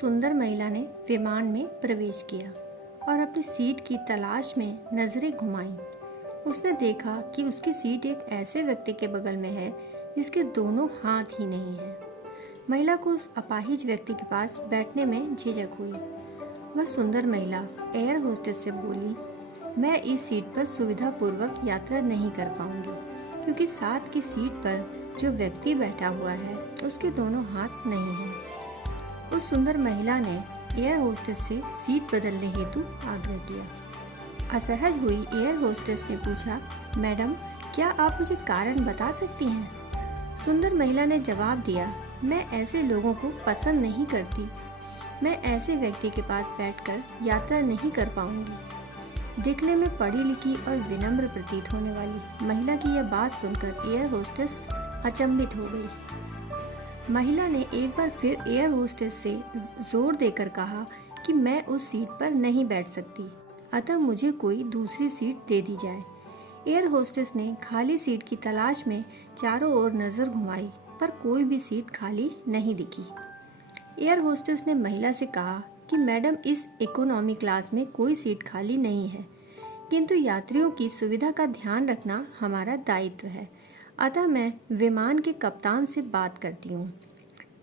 सुंदर महिला ने विमान में प्रवेश किया और अपनी सीट की तलाश में नजरें घुमाईं। उसने देखा कि उसकी सीट एक ऐसे व्यक्ति के बगल में है जिसके दोनों हाथ ही नहीं है। महिला को उस अपाहिज व्यक्ति के पास बैठने में झिझक हुई। वह सुंदर महिला एयर होस्टेस से बोली, मैं इस सीट पर सुविधापूर्वक यात्रा नहीं कर पाऊंगी क्योंकि साथ की सीट पर जो व्यक्ति बैठा हुआ है उसके दोनों हाथ नहीं हैं। उस सुंदर महिला ने एयर होस्टेस से सीट बदलने हेतु आग्रह किया। असहज हुई एयर होस्टेस ने पूछा, मैडम, क्या आप मुझे कारण बता सकती हैं? सुंदर महिला ने जवाब दिया, मैं ऐसे लोगों को पसंद नहीं करती। मैं ऐसे व्यक्ति के पास बैठकर यात्रा नहीं कर पाऊंगी। दिखने में पढ़ी लिखी और विनम्र प्रतीत होने वाली महिला की यह बात सुनकर एयर होस्टेस अचंभित हो गई। महिला ने एक बार फिर एयर होस्टेस से जोर देकर कहा कि मैं उस सीट पर नहीं बैठ सकती, अतः मुझे कोई दूसरी सीट दे दी जाए। एयर होस्टेस ने खाली सीट की तलाश में चारों ओर नजर घुमाई पर कोई भी सीट खाली नहीं दिखी। एयर होस्टेस ने महिला से कहा कि मैडम, इस इकोनॉमी क्लास में कोई सीट खाली नहीं है, किंतु यात्रियों की सुविधा का ध्यान रखना हमारा दायित्व है, अतः मैं विमान के कप्तान से बात करती हूँ।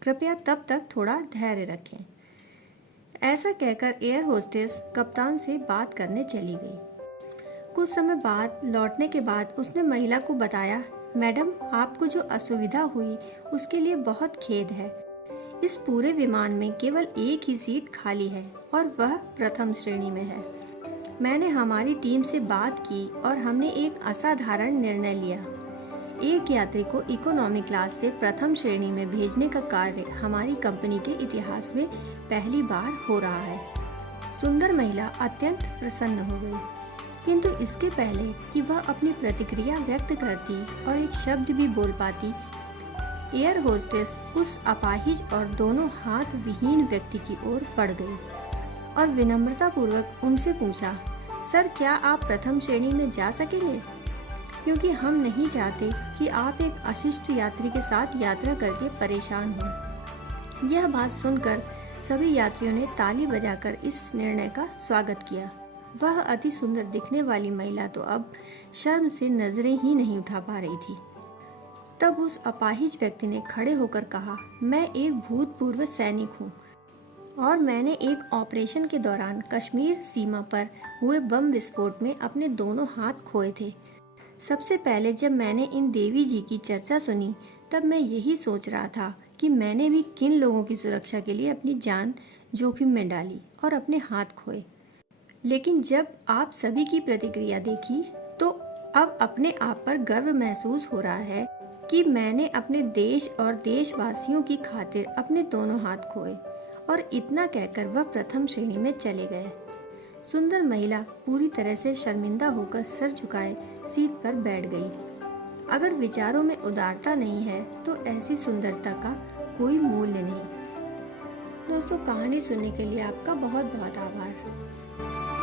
कृपया तब तक थोड़ा धैर्य रखें। ऐसा कहकर एयर होस्टेस कप्तान से बात करने चली गई। कुछ समय बाद लौटने के बाद उसने महिला को बताया, मैडम, आपको जो असुविधा हुई उसके लिए बहुत खेद है। इस पूरे विमान में केवल एक ही सीट खाली है और वह प्रथम श्रेणी में है। मैंने हमारी टीम से बात की और हमने एक असाधारण निर्णय लिया। एक यात्री को इकोनॉमी क्लास से प्रथम श्रेणी में भेजने का कार्य हमारी कंपनी के इतिहास में पहली बार हो रहा है। सुंदर महिला अत्यंत प्रसन्न हो गई, किंतु इसके पहले कि वह अपनी प्रतिक्रिया व्यक्त करती और एक शब्द भी बोल पाती, एयर होस्टेस उस अपाहिज और दोनों हाथ विहीन व्यक्ति की ओर बढ़ गई और विनम्रता पूर्वक उनसे पूछा, सर, क्या आप प्रथम श्रेणी में जा सकेंगे? क्योंकि हम नहीं चाहते कि आप एक अशिष्ट यात्री के साथ यात्रा करके परेशान हों। यह बात सुनकर सभी यात्रियों ने ताली बजाकर इस निर्णय का स्वागत किया। वह अति सुंदर दिखने वाली महिला तो अब शर्म से नजरें ही नहीं उठा पा रही थी। तब उस अपाहिज व्यक्ति ने खड़े होकर कहा, मैं एक भूतपूर्व सैनिक हूँ और मैंने एक ऑपरेशन के दौरान कश्मीर सीमा पर हुए बम विस्फोट में अपने दोनों हाथ खोए थे। सबसे पहले जब मैंने इन देवी जी की चर्चा सुनी तब मैं यही सोच रहा था कि मैंने भी किन लोगों की सुरक्षा के लिए अपनी जान जोखिम में डाली और अपने हाथ खोए। लेकिन जब आप सभी की प्रतिक्रिया देखी तो अब अपने आप पर गर्व महसूस हो रहा है कि मैंने अपने देश और देशवासियों की खातिर अपने दोनों हाथ खोए। और इतना कहकर वह प्रथम श्रेणी में चले गए। सुंदर महिला पूरी तरह से शर्मिंदा होकर सर झुकाए सीट पर बैठ गई। अगर विचारों में उदारता नहीं है तो ऐसी सुंदरता का कोई मूल्य नहीं। दोस्तों, कहानी सुनने के लिए आपका बहुत बहुत आभार।